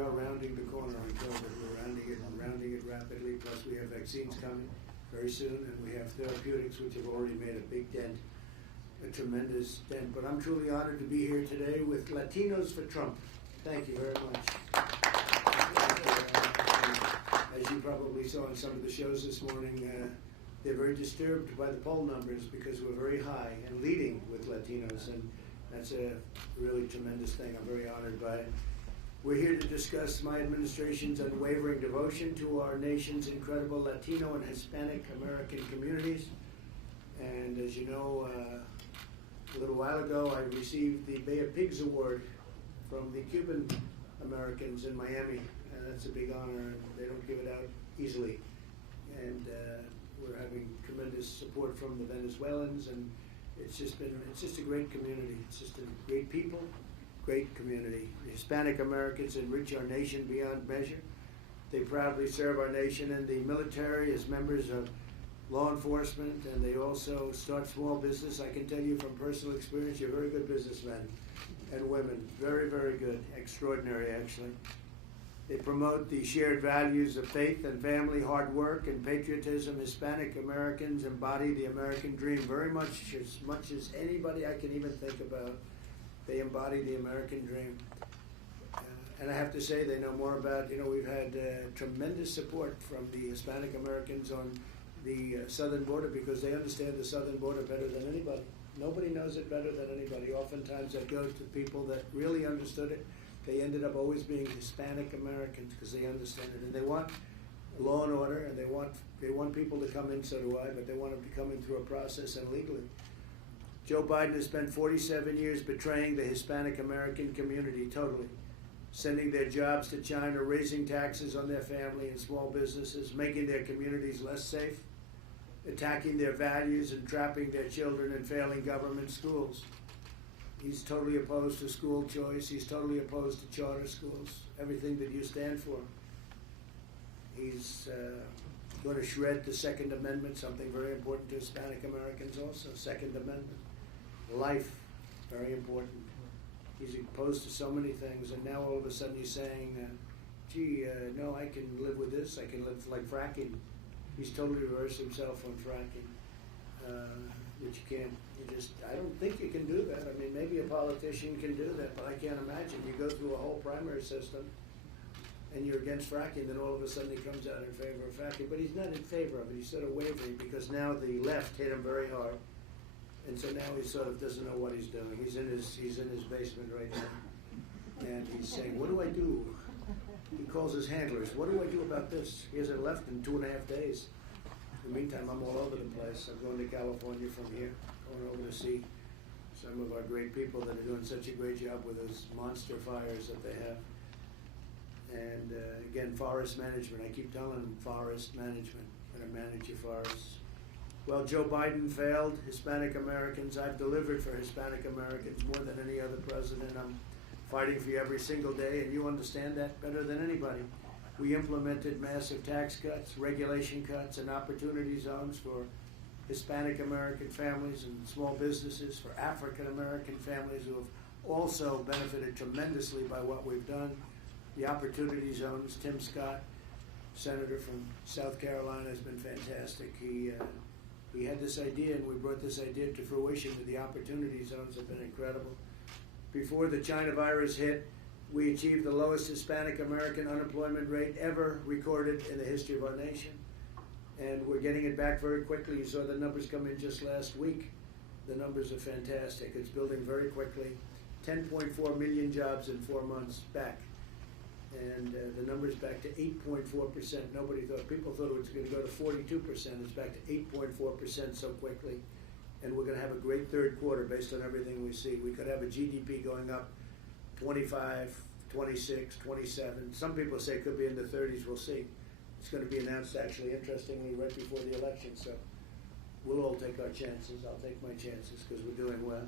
we are rounding the corner on COVID. We're rounding it rapidly, plus we have vaccines coming very soon, and we have therapeutics which have already made a big dent, a tremendous dent. But I'm truly honored to be here today with Latinos for Trump. Thank you very much. As you probably saw in some of the shows this morning, they're very disturbed by the poll numbers because we're very high and leading with Latinos, and that's a really tremendous thing. I'm very honored by it. We're here to discuss my administration's unwavering devotion to our nation's incredible Latino and Hispanic American communities. And as you know, a little while ago, I received the Bay of Pigs Award from the Cuban Americans in Miami. And that's a big honor, and they don't give it out easily. And we're having tremendous support from the Venezuelans, and it's just a great community. It's just a great people. Great community. The Hispanic Americans enrich our nation beyond measure. They proudly serve our nation in the military as members of law enforcement, and they also start small business. I can tell you from personal experience, you're very good businessmen and women. Very, very good. Extraordinary, actually. They promote the shared values of faith and family, hard work, and patriotism. Hispanic Americans embody the American dream very much as anybody I can even think about. They embody the American dream. And I have to say, they know more about, we've had tremendous support from the Hispanic Americans on the southern border because they understand the southern border better than anybody. Nobody knows it better than anybody. Oftentimes I go to people that really understood it. They ended up always being Hispanic Americans because they understand it. And they want law and order, and they want people to come in, so do I, but they want them to come in through a process and legally. Joe Biden has spent 47 years betraying the Hispanic American community totally, sending their jobs to China, raising taxes on their family and small businesses, making their communities less safe, attacking their values and trapping their children in failing government schools. He's totally opposed to school choice. He's totally opposed to charter schools, everything that you stand for. He's going to shred the Second Amendment, something very important to Hispanic Americans also, Second Amendment. Life, very important. He's opposed to so many things, and now all of a sudden he's saying, no, I can live with this. I can live like fracking. He's totally reversed himself on fracking, which you can't. I don't think you can do that. I mean, maybe a politician can do that, but I can't imagine. You go through a whole primary system, and you're against fracking, then all of a sudden he comes out in favor of fracking. But he's not in favor of it. He's sort of wavering because now the left hit him very hard. And so now he sort of doesn't know what he's doing. He's in his basement right now, and he's saying, "What do I do?" He calls his handlers. "What do I do about this?" He hasn't left in 2.5 days. In the meantime, I'm all over the place. I'm going to California from here, going over to see some of our great people that are doing such a great job with those monster fires that they have. And again, forest management. I keep telling them, forest management. You're going to manage your forests. Well, Joe Biden failed Hispanic Americans. I've delivered for Hispanic Americans more than any other president. I'm fighting for you every single day, and you understand that better than anybody. We implemented massive tax cuts, regulation cuts, and opportunity zones for Hispanic American families and small businesses, for African American families who have also benefited tremendously by what we've done. The opportunity zones, Tim Scott, Senator from South Carolina, has been fantastic. He had this idea, and we brought this idea to fruition. The opportunity zones have been incredible. Before the China virus hit, we achieved the lowest Hispanic American unemployment rate ever recorded in the history of our nation. And we're getting it back very quickly. You saw the numbers come in just last week. The numbers are fantastic. It's building very quickly. 10.4 million jobs in 4 months back. And the number's back to 8.4%. People thought it was going to go to 42%. It's back to 8.4% so quickly. And we're going to have a great third quarter based on everything we see. We could have a GDP going up 25, 26, 27. Some people say it could be in the 30s. We'll see. It's going to be announced, actually, interestingly, right before the election. So we'll all take our chances. I'll take my chances because we're doing well.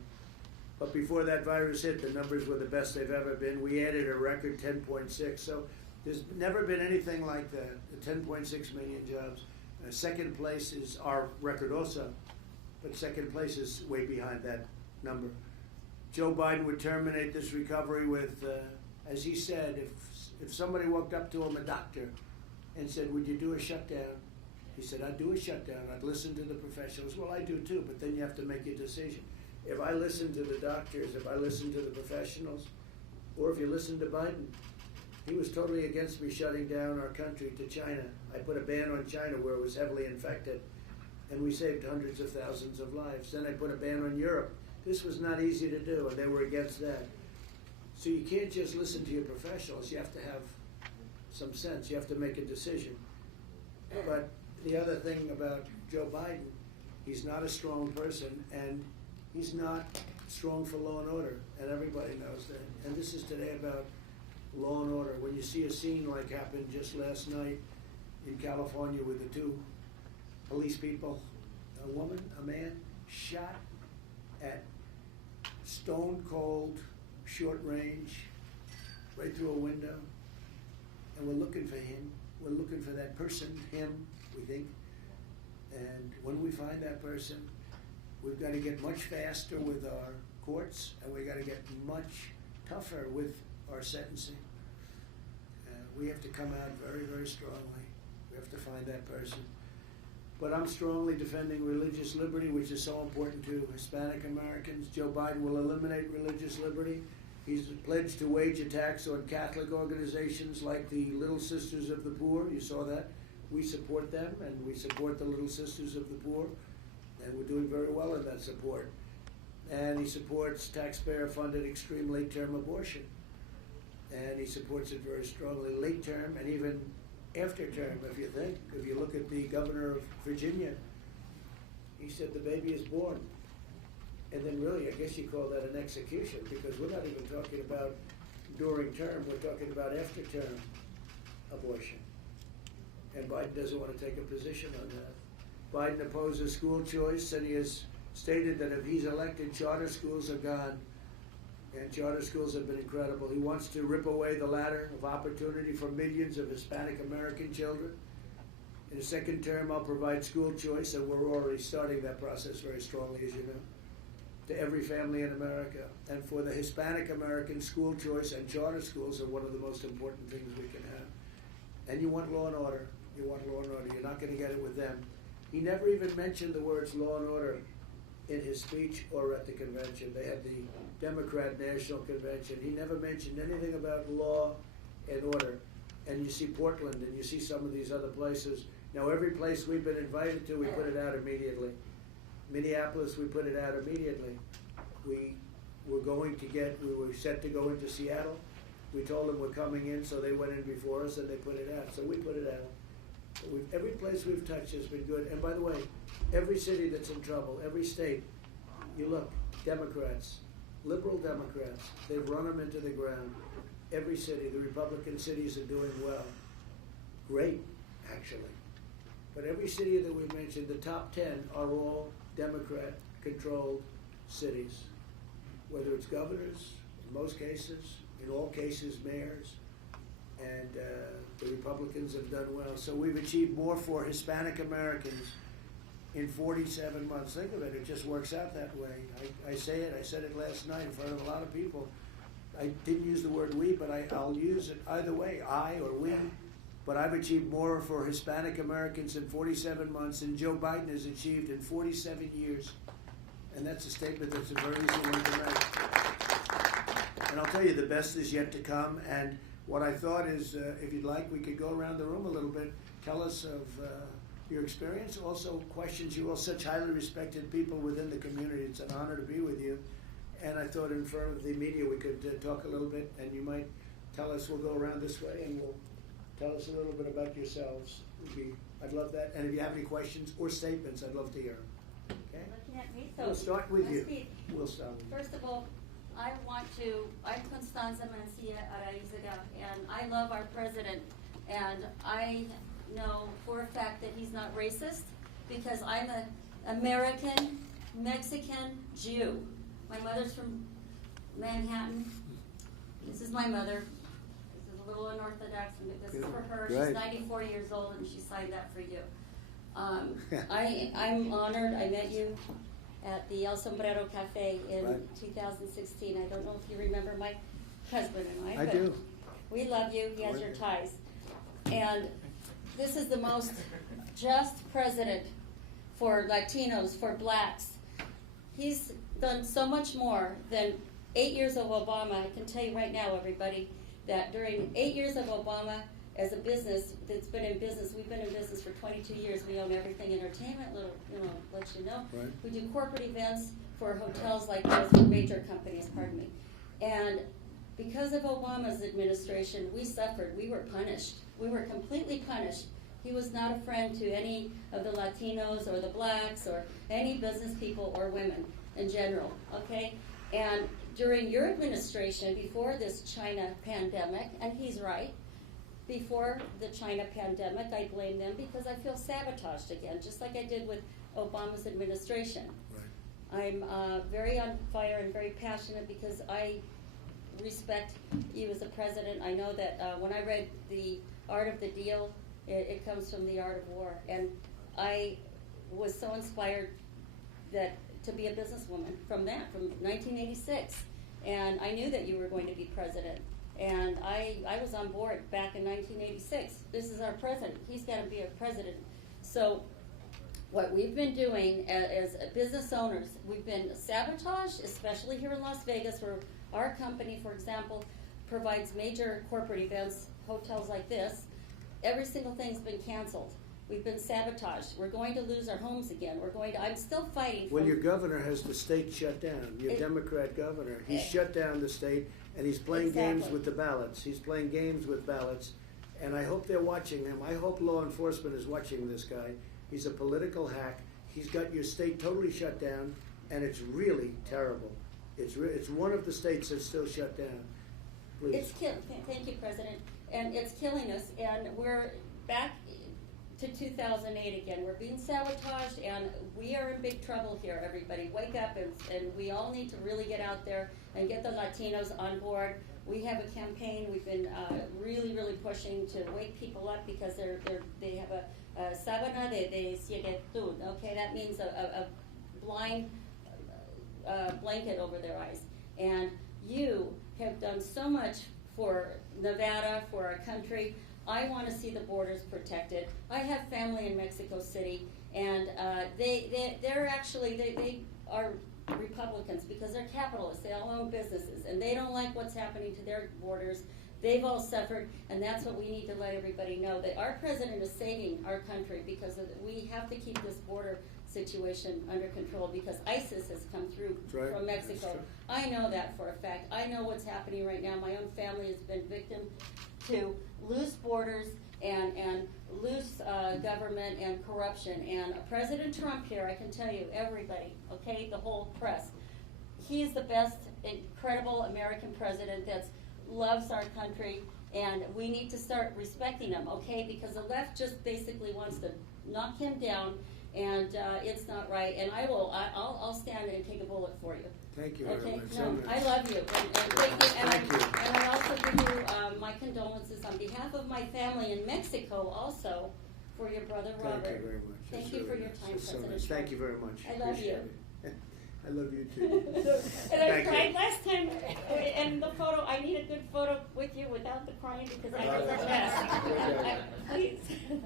But before that virus hit, the numbers were the best they've ever been. We added a record 10.6. So there's never been anything like that, the 10.6 million jobs. Second place is our record also, but second place is way behind that number. Joe Biden would terminate this recovery with, as he said, If somebody walked up to him, a doctor, and said, would you do a shutdown? He said, I'd do a shutdown. I'd listen to the professionals. Well, I do too, but then you have to make your decision. If I listen to the doctors, if I listen to the professionals, or if you listen to Biden, he was totally against me shutting down our country to China. I put a ban on China where it was heavily infected, and we saved hundreds of thousands of lives. Then I put a ban on Europe. This was not easy to do, and they were against that. So you can't just listen to your professionals. You have to have some sense. You have to make a decision. But the other thing about Joe Biden, he's not a strong person, and he's not strong for law and order, and everybody knows that. And this is today about law and order. When you see a scene like happened just last night in California with the two police people, a woman, a man, shot at stone cold, short range, right through a window, and we're looking for him. We're looking for that person, him, we think. And when we find that person, we've got to get much faster with our courts, and we've got to get much tougher with our sentencing. We have to come out very, very strongly. We have to find that person. But I'm strongly defending religious liberty, which is so important to Hispanic Americans. Joe Biden will eliminate religious liberty. He's pledged to wage attacks on Catholic organizations like the Little Sisters of the Poor. You saw that. We support them, and we support the Little Sisters of the Poor, and we're doing very well in that support. And he supports taxpayer-funded extreme late-term abortion. And he supports it very strongly, late term and even after term, if you think. If you look at the governor of Virginia, he said the baby is born. And then really, I guess you call that an execution, because we're not even talking about during term, we're talking about after term abortion. And Biden doesn't want to take a position on that. Biden opposes school choice, and he has stated that if he's elected, charter schools are gone. And charter schools have been incredible. He wants to rip away the ladder of opportunity for millions of Hispanic American children. In the second term, I'll provide school choice, and we're already starting that process very strongly, as you know, to every family in America. And for the Hispanic American, school choice and charter schools are one of the most important things we can have. And you want law and order. You want law and order. You're not going to get it with them. He never even mentioned the words law and order in his speech or at the convention. They had the Democrat National Convention. He never mentioned anything about law and order. And you see Portland, and you see some of these other places. Now, every place we've been invited to, we put it out immediately. Minneapolis, we put it out immediately. We were set to go into Seattle. We told them we're coming in, so they went in before us, and they put it out. So we put it out. Every place we've touched has been good. And by the way, every city that's in trouble, every state, you look, Democrats, liberal Democrats, they've run them into the ground. Every city, the Republican cities are doing well. Great, actually. But every city that we've mentioned, the top 10 are all Democrat-controlled cities. Whether it's governors, in most cases, in all cases, mayors, and the Republicans have done well. So we've achieved more for Hispanic Americans in 47 months. Think of it, it just works out that way. I say it, I said it last night in front of a lot of people. I didn't use the word we, but I'll use it either way, I or we. But I've achieved more for Hispanic Americans in 47 months than Joe Biden has achieved in 47 years. And that's a statement that's a very easy one to make. And I'll tell you, the best is yet to come. And what I thought is, if you'd like, we could go around the room a little bit. Tell us of your experience. Also, questions. You're all such highly respected people within the community. It's an honor to be with you. And I thought in front of the media we could talk a little bit, and you might tell us, we'll go around this way, and we'll tell us a little bit about yourselves. I'd love that. And if you have any questions or statements, I'd love to hear them. Okay? Looking at me, so We'll start with you. Steve, We'll start with you. first of all, I'm Constanza Mancia Araizaga, and I love our president, and I know for a fact that he's not racist because I'm an American Mexican Jew. My mother's from Manhattan. This is my mother. This is a little unorthodox, but this is for her. Great. She's 94 years old, and she signed that for you. I'm honored. I met you at the El Sombrero Cafe in 2016. I don't know if you remember my husband and I. I do. We love you. He has your ties. And this is the most just president for Latinos, for blacks. He's done so much more than 8 years of Obama. I can tell you right now, everybody, that during 8 years of Obama, as a business that's been in business, we've been in business for 22 years. We own everything entertainment, little, let you know. Right. We do corporate events for hotels like this, for major companies, pardon me. And because of Obama's administration, we suffered. We were punished. We were completely punished. He was not a friend to any of the Latinos or the blacks or any business people or women in general, okay? And during your administration, before this China pandemic, and he's right, before the China pandemic, I blame them because I feel sabotaged again, just like I did with Obama's administration. Right. I'm very on fire and very passionate because I respect you as a president. I know that when I read The Art of the Deal, it comes from The Art of War, and I was so inspired that to be a businesswoman from 1986, and I knew that you were going to be president, and I was on board back in 1986. This is our president. He's got to be a president. So what we've been doing as business owners, we've been sabotaged, especially here in Las Vegas, where our company, for example, provides major corporate events, hotels like this. Every single thing's been canceled. We've been sabotaged. We're going to lose our homes again. I'm still fighting. Well, your governor has the state shut down. Your Democrat governor, he's shut down the state, and he's playing games with the ballots. He's playing games with ballots, and I hope they're watching him. I hope law enforcement is watching this guy. He's a political hack. He's got your state totally shut down, and it's really terrible. It's one of the states that's still shut down. Please. Thank you, President. And it's killing us, and we're back to 2008 again. We're being sabotaged, and we are in big trouble here, everybody. Wake up, and we all need to really get out there and get the Latinos on board. We have a campaign. We've been really, really pushing to wake people up because they have a sabana de cieguetud. Okay, that means a blind blanket over their eyes. And you have done so much for Nevada, for our country. I want to see the borders protected. I have family in Mexico City, and they are Republicans because they're capitalists. They all own businesses, and they don't like what's happening to their borders. They've all suffered, and that's what we need to let everybody know, that our president is saving our country because we have to keep this border situation under control because ISIS has come through from Mexico. I know that for a fact. I know what's happening right now. My own family has been victim to loose borders and loose government and corruption. And President Trump here, I can tell you, everybody, okay, the whole press, he is the best, incredible American president that loves our country, and we need to start respecting him, okay, because the left just basically wants to knock him down, and it's not right. And I'll stand and take a bullet for you. Thank you very much. No, I love you, and thank you. And I also give you my condolences on behalf of my family in Mexico, also for your brother Robert. Thank you very much. Thank you for your time, President. Thank you very much. I love you. I love you too. And I cried last time, and the photo, I need a good photo with you without the crying because I was a mess. Please.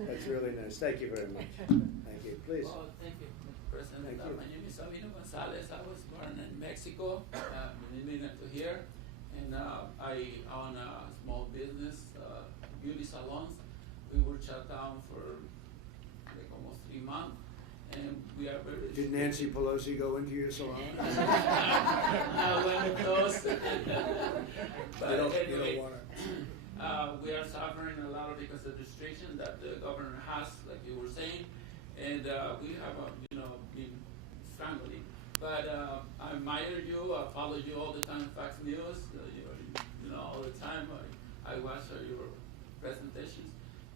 That's really nice. Thank you very much. Thank you. Please. Well, thank you, Mr. President. Thank you. My name is Sabino Gonzalez. I was born in Mexico, immigrant to here, and I own a small business, beauty salons. We were shut down for like almost 3 months. And we are very. Did Nancy Pelosi go into your salon? When we closed. But You don't anyway, want to. we are suffering a lot because of the restriction that the governor has, like you were saying, and we have, been struggling. But I admire you. I follow you all the time, Fox News. All the time. I watch your presentations.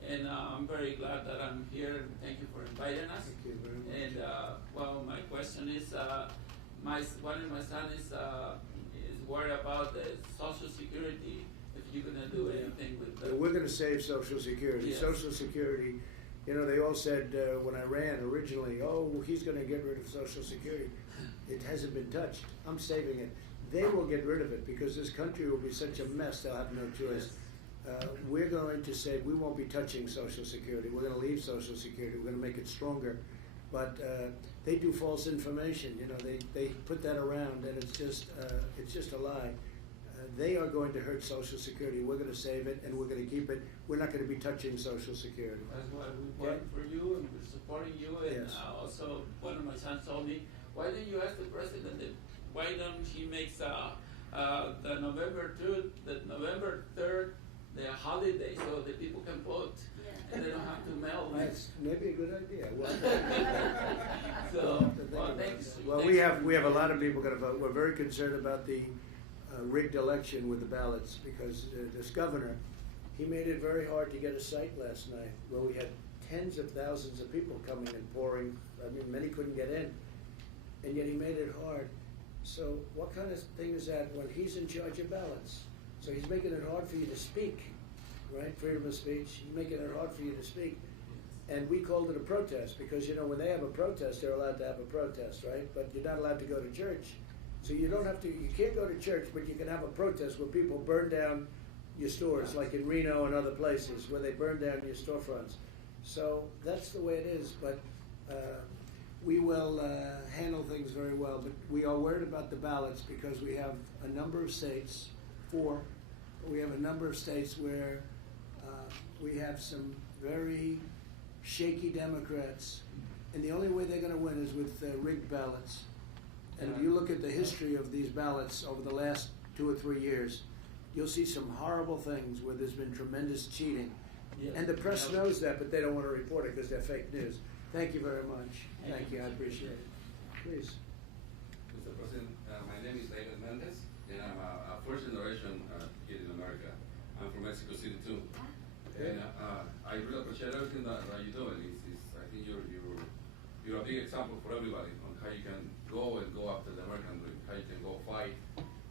And I'm very glad that I'm here, and thank you for inviting us. Thank you very much. And my question is, one of my son is worried about the Social Security. If you're gonna do anything with that. We're going to save Social Security. Yes. Social Security, they all said when I ran originally, he's going to get rid of Social Security. It hasn't been touched. I'm saving it. They will get rid of it because this country will be such a mess, they'll have no choice. Yes. we're going to say we won't be touching Social Security. We're going to leave Social Security. We're going to make it stronger. But they do false information. You know, they put that around, and it's just a lie. They are going to hurt Social Security. We're going to save it, and we're going to keep it. We're not going to be touching Social Security. That's why we voted for you and we're supporting you. And Yes. Also, one of my sons told me, why didn't you ask the president that why don't he makes the November 3rd, the holiday so the people can vote Yeah. and they don't have to mail. That's maybe a good idea. Well, So, well, thanks. Well, we have a lot of people going to vote. We're very concerned about the rigged election with the ballots because this governor, he made it very hard to get a site last night where we had tens of thousands of people coming and pouring. I mean, many couldn't get in, and yet he made it hard. So what kind of thing is that when he's in charge of ballots? So he's making it hard for you to speak, right? Freedom of speech. He's making it hard for you to speak. And we called it a protest because, you know, when they have a protest, they're allowed to have a protest, right? But you're not allowed to go to church. So you don't have to, you can't go to church, but you can have a protest where people burn down your stores, like in Reno and other places, where they burn down your storefronts. So that's the way it is, but we will handle things very well. But we are worried about the ballots because we have a number of states, 4, we have a number of states where we have some very shaky Democrats, and the only way they're going to win is with rigged ballots. And if you look at the history of these ballots over the last 2 or 3 years, you'll see some horrible things where there's been tremendous cheating. Yeah. And the press knows that, but they don't want to report it because they're fake news. Thank you very much. Thank you, I appreciate it. Please. Mr. President, my name is David Mendez, and I'm a first generation kid in America. I'm from Mexico City too. Okay. And I really appreciate everything that you're doing. I think you're a big example for everybody on how you can go after the American dream, how you can go fight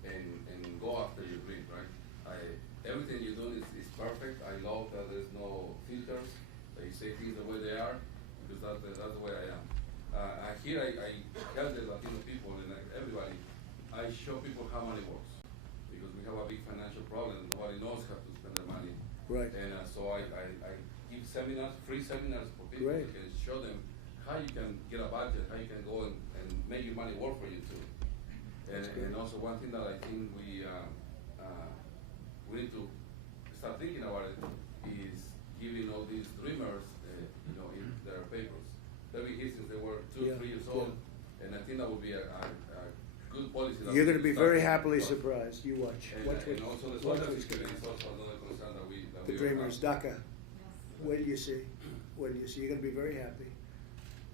and go after your dream, right? Everything you're doing is perfect. I love that there's no filters, that you say things the way they are, because that's the way I am. Here I help the Latino people and everybody. I show people how money works, because we have a big financial problem. Nobody knows how to spend their money. Right. And so I give seminars, free seminars for people Great. who can show them how you can get a budget, how you can go and make your money work for you too. And also one thing that I think we need to start thinking about it is giving all these dreamers, in their papers. They've been here since they were 2 or 3 years old, and I think that would be a good policy. You're going to be very start- happily surprised. You watch. And, Watch and also the watch social what's going security is to also another concern that The we Dreamers, have. DACA. Wait till you see. Wait till you see. You're going to be very happy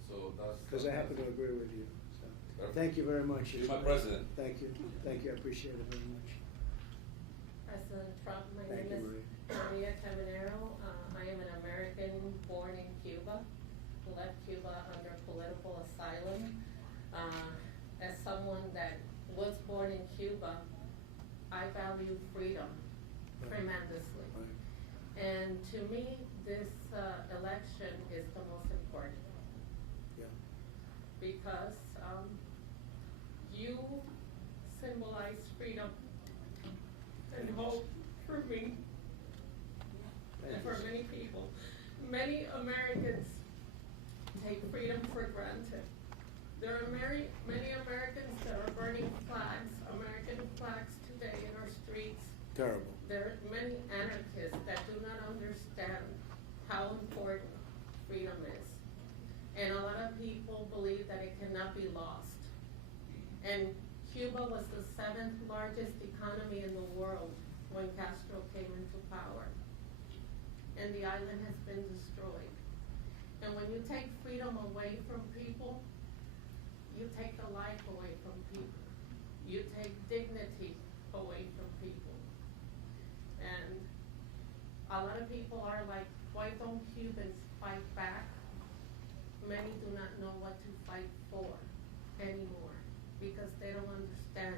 So that's because I happen to agree with you. So, Perfect. thank you very much. You're my president. Thank you. Thank you. I appreciate it very much. President Trump, my Thank name you, is Maria Caminero. I am an American born in Cuba, who left Cuba under political asylum. As someone that was born in Cuba, I value freedom tremendously. Right. And to me, this election is the most important Yeah. because you symbolize freedom and hope for me and for many people. Many Americans take freedom for granted. There are many Americans that are burning flags, American flags today in our streets. Terrible. There are many anarchists that do not understand how important freedom is. And a lot of people believe that it cannot be lost. And Cuba was the 7th largest economy in the world when Castro came into power. And the island has been destroyed. And when you take freedom away from people, you take the life away from people. You take dignity away from people. And a lot of people are like, why don't Cubans fight back? Many do not know what to fight for anymore because they don't understand.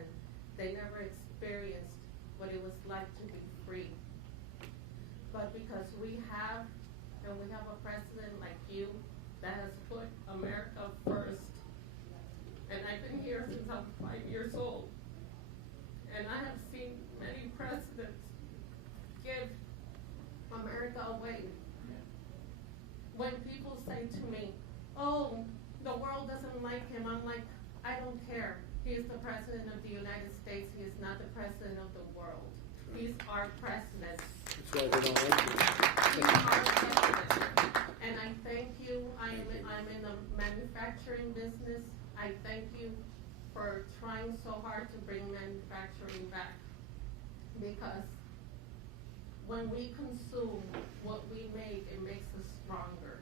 They never experienced what it was like to be free. But because we have a president like you that has put America first, and I've been here since I'm 5 years old, and I have seen many presidents give America away. When people say to me, oh, the world doesn't like him, I'm like, I don't care. He is the President of the United States. He is not the President of the world. He's our President. That's why they don't like you. He's our President. And I thank you. I'm in the manufacturing business. I thank you for trying so hard to bring manufacturing back. Because when we consume what we make, it makes us stronger.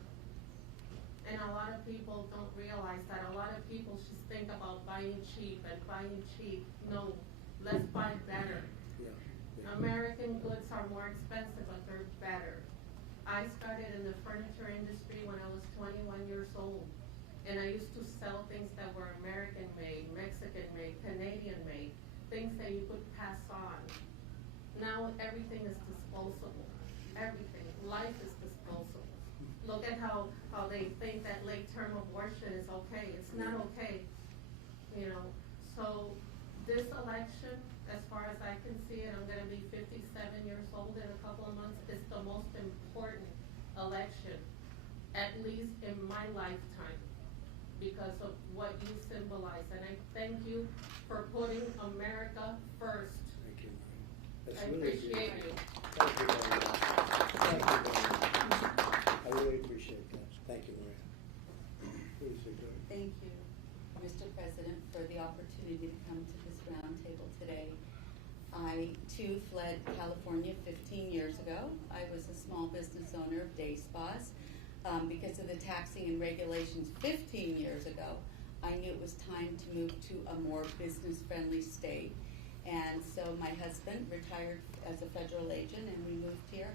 And a lot of people don't realize that. A lot of people just think about buying cheap and buying cheap. No, let's buy better. Yeah. American goods are more expensive, but they're better. I started in the furniture industry when I was 21 years old. And I used to sell things that were American made, Mexican made, Canadian made, things that you could pass on. Now everything is disposable. Everything. Life is disposable. Look at how they think that late-term abortion is okay. It's not okay, you know. So this election, as far as I can see it, I'm gonna be 57 years old in a couple of months, is the most important election, at least in my lifetime, because of what you symbolize. And I thank you for putting America first. Thank you. That's I really appreciate you. Thank you very much. Thank you very much. I really appreciate that. Thank you, Maria. Please, Victoria. Thank you, Mr. President, for the opportunity to come to this roundtable today. I, too, fled California 15 years ago. I was a small business owner of day spas. Because of the taxing and regulations 15 years ago, I knew it was time to move to a more business-friendly state. And so my husband retired as a federal agent, and we moved here.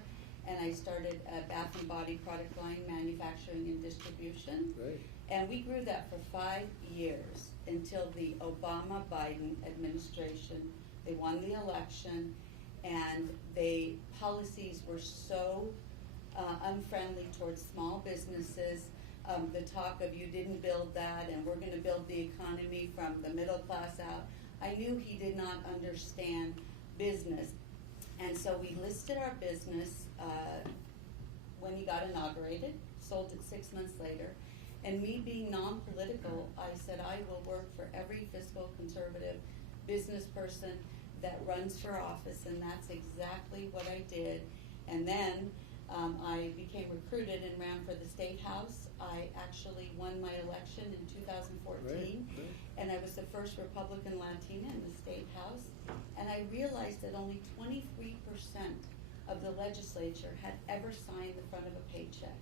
And I started a bath and body product line, manufacturing and distribution. Great. And we grew that for 5 years until the Obama-Biden administration. They won the election, and policies were so unfriendly towards small businesses. The talk of you didn't build that, and we're going to build the economy from the middle class out. I knew he did not understand business. And so we listed our business when he got inaugurated, sold it 6 months later. And me being non-political, I said I will work for every fiscal conservative business person that runs for office, and that's exactly what I did. And then I became recruited and ran for the State House. I actually won my election in 2014, Great. and I was the first Republican Latina in the State House. And I realized that only 23% of the legislature had ever signed the front of a paycheck.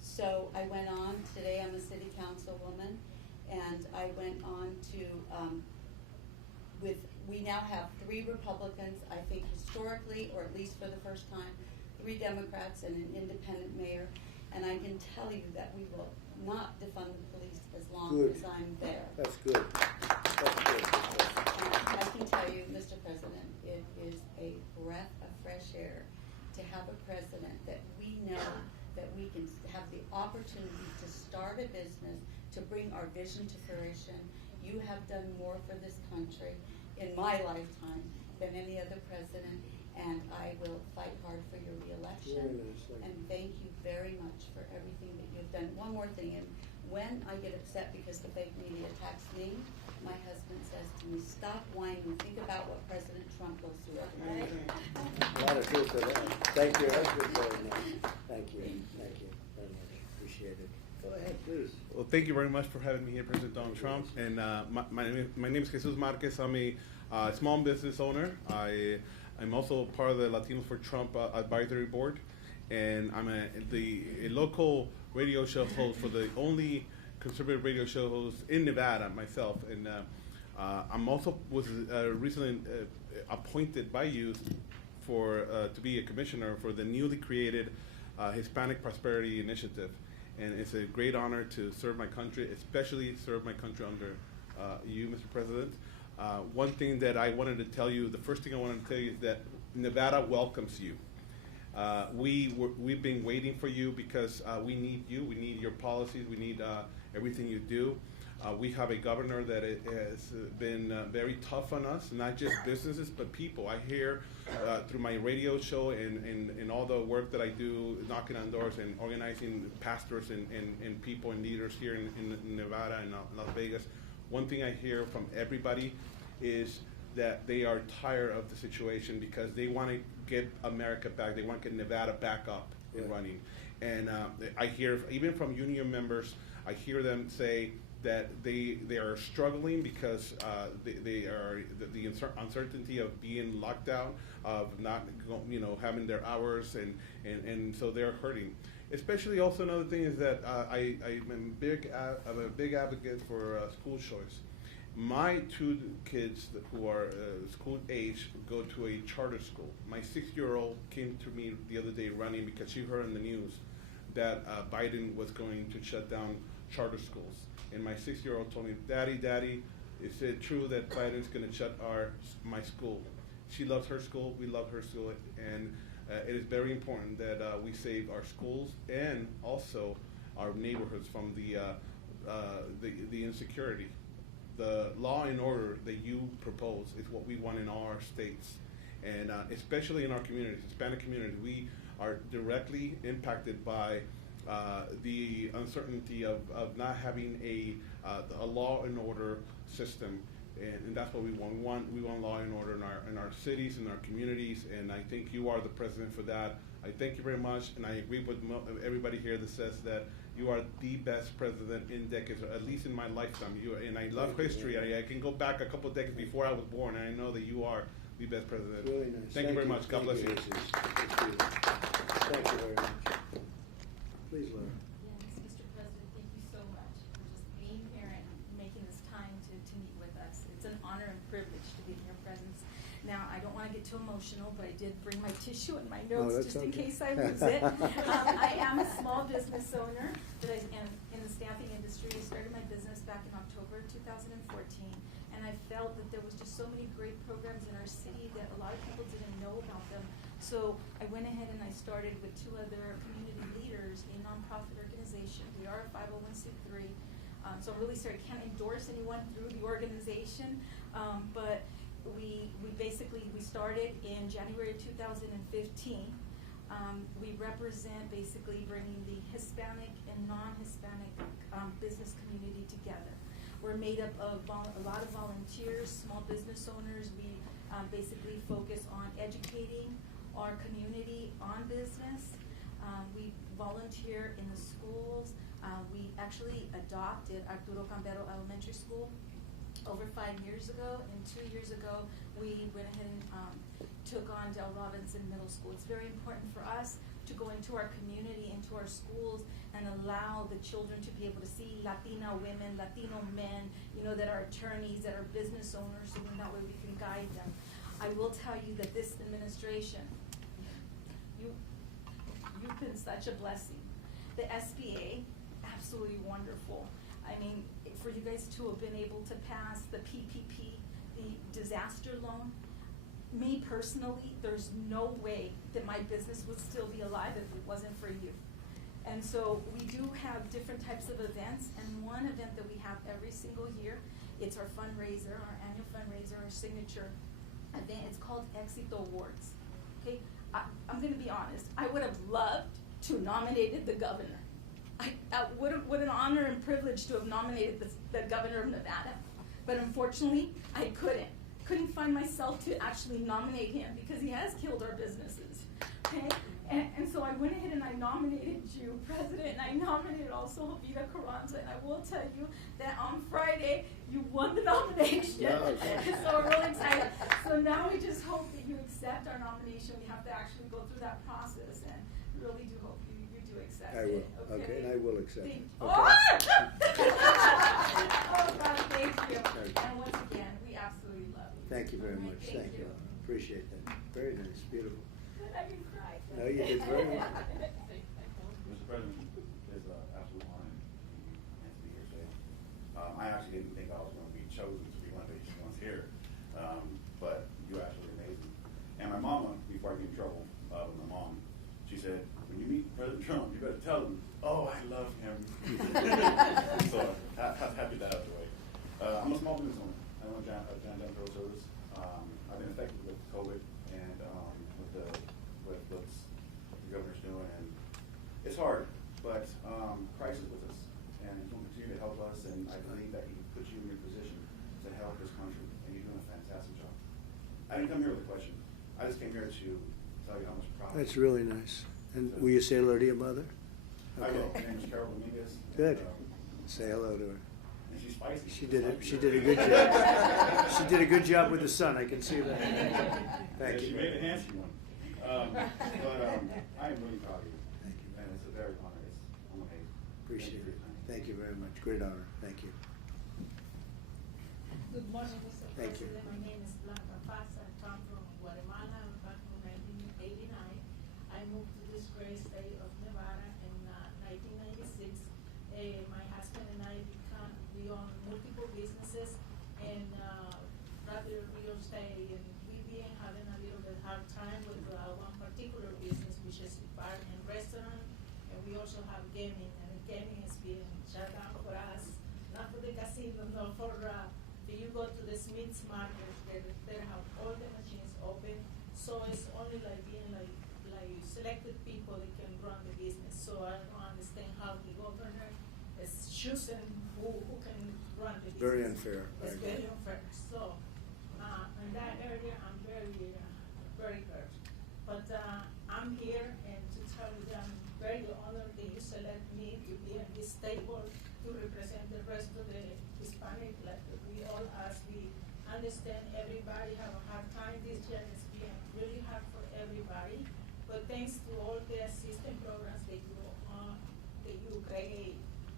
So I went on, today I'm a city councilwoman, and I went on to, we now have 3 Republicans, I think historically, or at least for the first time, 3 Democrats and an independent mayor. And I can tell you that we will not defund the police as long Good. as I'm there. That's good. That's good. And I can tell you, Mr. President, it is a breath of fresh air to have a president that we know that we can have the opportunity to start a business, to bring our vision to fruition. You have done more for this country in my lifetime than any other president, and I will fight hard for your reelection. Very nice, thank you. And thank you very much for everything that you've done. One more thing, and when I get upset because the fake media attacks me, my husband says to me, stop whining, think about what President Trump goes through every morning. A lot of truth to that. Thank you. That's good, very nice. Thank you. Thank you very much. Appreciate it. Go ahead, please. Well, thank you very much for having me here, President Donald Trump. And my name is Jesus Marquez. I'm a small business owner. I'm also part of the Latinos for Trump advisory board, and I'm a local radio show host for the only conservative radio show host in Nevada myself. And I'm also was recently appointed by you to be a commissioner for the newly created Hispanic Prosperity Initiative. And it's a great honor to serve my country, especially serve my country under you, Mr. President. One thing that I wanted to tell you, the first thing I wanted to tell you is that Nevada welcomes you. We've been waiting for you because we need you. We need your policies. We need everything you do. We have a governor that has been very tough on us, not just businesses, but people. I hear through my radio show and all the work that I do, knocking on doors and organizing pastors and people and leaders here in Nevada and Las Vegas. One thing I hear from everybody is that they are tired of the situation because they want to get America back. They want to get Nevada back up and running. And I hear, even from union members, I hear them say that they are struggling because they are the uncertainty of being locked out, of not having their hours, and so they're hurting. Especially also another thing is that I'm a big advocate for school choice. My two kids who are school age go to a charter school. My 6-year-old came to me the other day running because she heard in the news that Biden was going to shut down charter schools. And my 6-year-old told me, Daddy, is it true that Biden's going to shut my school? She loves her school, we love her school, and it is very important that we save our schools and also our neighborhoods from the insecurity. The law and order that you propose is what we want in all our states, and especially in our communities, Hispanic community. We are directly impacted by the uncertainty of not having a law and order system, and that's what we want. We want law and order in our cities, in our communities, and I think you are the president for that. I thank you very much, and I agree with everybody here that says that you are the best president in decades, or at least in my lifetime. And I love history. I can go back a couple of decades before I was born, and I know that you are the best president. Really nice. Thank you very much. God bless you. Jesus. Thank you very much. Please, Laura. Yes, Mr. President, thank you so much for just being here and making this time to meet with us. It's an honor and privilege to be in your presence. Now, I don't want to get too emotional, but I did bring my tissue and my notes that's just in okay. case I lose it. I am a small business owner that I am in the staffing industry. I started my business back in October 2014, and I felt that there was just so many great programs in our city that a lot of people didn't know about them. So I went ahead and I started with 2 other community leaders, a nonprofit organization. We are a 501c3. So I'm really sorry, I can't endorse anyone through the organization, but we started in January of 2015. We represent basically bringing the Hispanic and non-Hispanic business community together. We're made up of a lot of volunteers, small business owners. We basically focus on educating our community on business. We volunteer in the schools. We actually adopted Arturo Cambero Elementary School over 5 years ago, and 2 years ago we went ahead and took on Del Robinson Middle School. It's very important for us to go into our community, into our schools, and allow the children to be able to see Latina women, Latino men, that are attorneys, that are business owners, so then that way we can guide them. I will tell you that this administration, you've been such a blessing. The SBA, absolutely wonderful. I mean, for you guys to have been able to pass the PPP, the disaster loan, me personally, there's no way that my business would still be alive if it wasn't for you. And so we do have different types of events, and one event that we have every single year, it's our fundraiser, our annual fundraiser, our signature event. It's called Éxito Awards. Okay, I'm going to be honest. I would have loved to have nominated the governor. What an honor and privilege to have nominated the governor of Nevada. But unfortunately, I couldn't find myself to actually nominate him because he has killed our businesses. Okay? And so I went ahead and I nominated you, President, and I nominated also Jovita Carranza, and I will tell you that on Friday, you won the nomination. No. So we're really excited. So now we just hope that you accept our nomination. We have to actually go through that process, and we really do hope you do accept I will. it. Okay, and I will accept it. Oh! Okay. Oh, God, thank you. Thank you. And once again, we absolutely love you. Thank you very All right, much. Thank you. Appreciate that. Very nice. Beautiful. I can cry. No, you did very well. Mr. President, it's an absolute honor to be here today. I actually didn't think I was going to be chosen to be one of these ones here, but you're absolutely amazing. And my mama, before I get in trouble with my mom, she said, when you meet President Trump, you better tell him, oh, I love him. So happy that out the way. I'm a small business owner. I own John Janitorial Service. I've been affected with COVID and with what's the governor's doing, and it's hard, but Christ is with us, and He will continue to help us, and I believe that He put you in your position to help this country, and you're doing a fantastic job. I didn't come here with a question. I just came here to tell you how much proud. That's really nice. And will you say hello to your mother? I will. Her name is Carol Dominguez. Good. And, Say hello to her. and she's spicy. She did it. She did a good job. She did a good job with the son. I can see that. Thank She you. made a handsy one. I am really proud of you. Thank you. And it's a very honor. I'm amazed. Appreciate Thank you it. for your time. Thank you very much. Great honor. Thank you. Good morning, Mr. Thank you. President. My name is Blanca Paz. I come from Guatemala. I'm back from 1989. I moved to this great state of Nevada in 1996. My husband and I we own multiple businesses and rather real estate, and we've been having a little bit hard time with one particular business, which is bar and restaurant, and we also have gaming, and gaming is being shut down for us, not for the casino, no, for you go to the Smith's Market, they have all the machines open, so it's only like being like selected people that can run the business. So I don't understand how the governor is choosing who can run the business. Very unfair. It's very unfair. So in that area, I'm very hurt. But I'm here and to tell you that I'm very honored that you select me to be at this table to represent the rest of the Hispanic, like we all as we understand everybody have a hard time. This year has been really hard for everybody. But thanks to all the assistance programs that you create,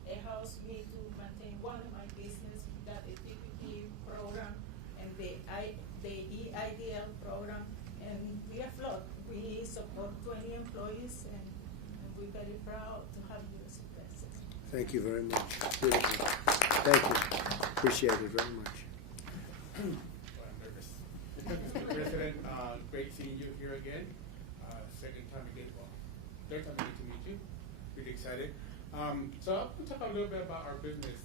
it helps me to maintain one of my business, that the TPP program and the EIDL program, and we are float. We support 20 employees, and we're very proud to have you as a president. Thank you very much. Beautiful. Thank you. Appreciate it very much. I'm nervous. Mr. President, great seeing you here again. Second time again, well, third time again to meet you. Really excited. So I'm going to talk a little bit about our business.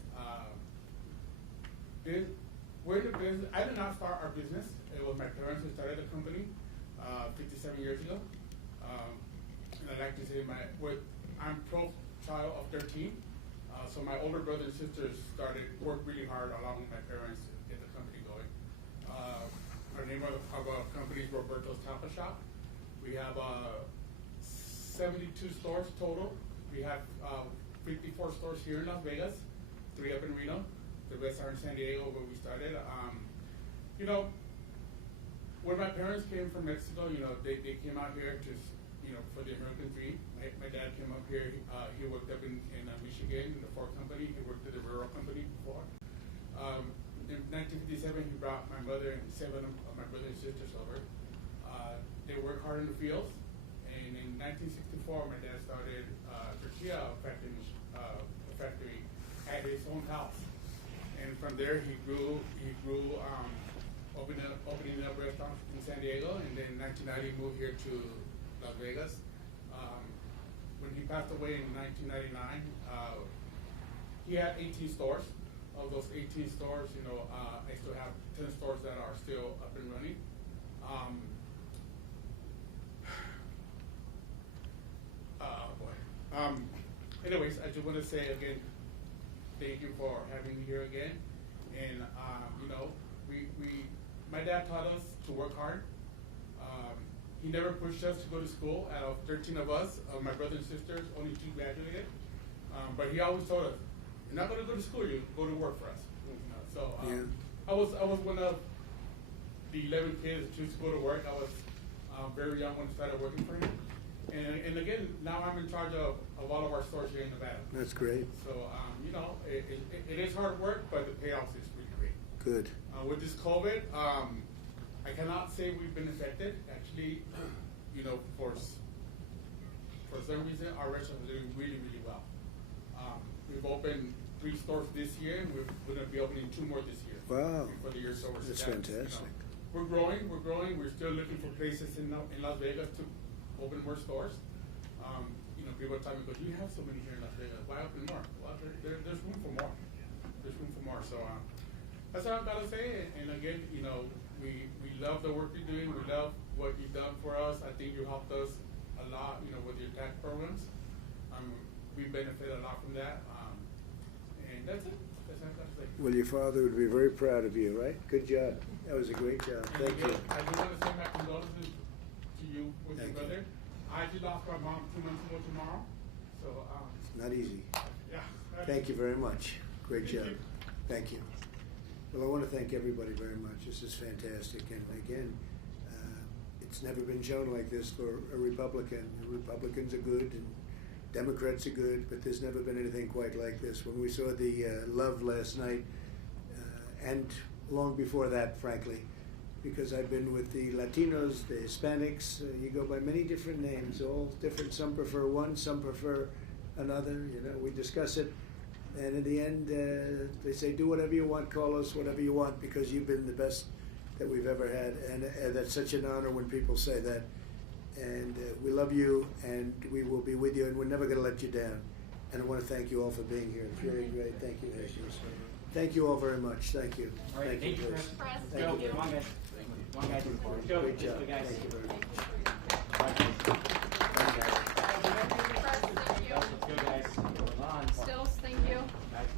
We're in the business. I did not start our business. It was my parents who started the company 57 years ago. And I like to say I'm pro child of 13. So my older brother and sisters worked really hard along with my parents to get the company going. Our name of our company is Roberto's Taco Shop. We have 72 stores total. We have 54 stores here in Las Vegas, 3 up in Reno. The rest are in San Diego where we started. When my parents came from Mexico, they came out here to, for the American dream. My dad came up here. He worked up in Michigan in the Ford company. He worked at the railroad company before. In 1957, he brought my mother and 7 of my brothers and sisters over. They worked hard in the fields. And in 1964, my dad started tortilla factory at his own house. And from there, he grew, opening up restaurants in San Diego. And then in 1990, he moved here to Las Vegas. When he passed away in 1999, he had 18 stores. Of those 18 stores, I still have 10 stores that are still up and running. Anyways, I just want to say again, thank you for having me here again. And my dad taught us to work hard. He never pushed us to go to school. Out of 13 of us, my brothers and sisters, only 2 graduated. But he always told us, "You're not going to go to school. You go to work for us." I was one of the 11 kids who choose to go to work. I was very young when I started working for him. And again, now I'm in charge of all of our stores here in Nevada. That's great. So, it is hard work, but the payoff is really great. Good. With this COVID, I cannot say we've been affected. Actually, for some reason, our restaurants are doing really, really well. We've opened 3 stores this year, and we're going to be opening 2 more this year. Wow. For the year, so That's fantastic. We're growing. We're still looking for places in Las Vegas to open more stores. People tell me, "But you have so many here in Las Vegas. Why open more?" Well, there's room for more. There's room for more. So, that's all I've got to say. And again, you know, we love the work you're doing. We love what you've done for us. I think you helped us a lot, you know, with your tax programs. We benefit a lot from that. And that's it. That's all I've got to say. Well, your father would be very proud of you, right? Good job. That was a great job. And Thank you. again, I do want to send my condolences to you with Thank your you. brother. I actually lost my mom 2 months ago tomorrow. So, Not easy. yeah. Thank you very much. Great Thank job. you. Thank you. Well, I want to thank everybody very much. This is fantastic. And again, it's never been shown like this for a Republican. The Republicans are good and Democrats are good, but there's never been anything quite like this. When we saw the love last night, and long before that, frankly, because I've been with the Latinos, the Hispanics, you go by many different names, all different. Some prefer one, some prefer another. You know, we discuss it, and in the end, they say, do whatever you want, call us whatever you want, because you've been the best that we've ever had, and that's such an honor when people say that. And we love you, and we will be with you, and we're never going to let you down. And I want to thank you all for being here. It's really great. Thank you, Jesus. Thank you all very much. Thank you. All right, thank you, please. Chris. Thank you. Come on, guys. Come on, guys. Go. Great job. Go, guys. Thank you very much. Let's go, guys. Hold on. Stills, thank you. Guys,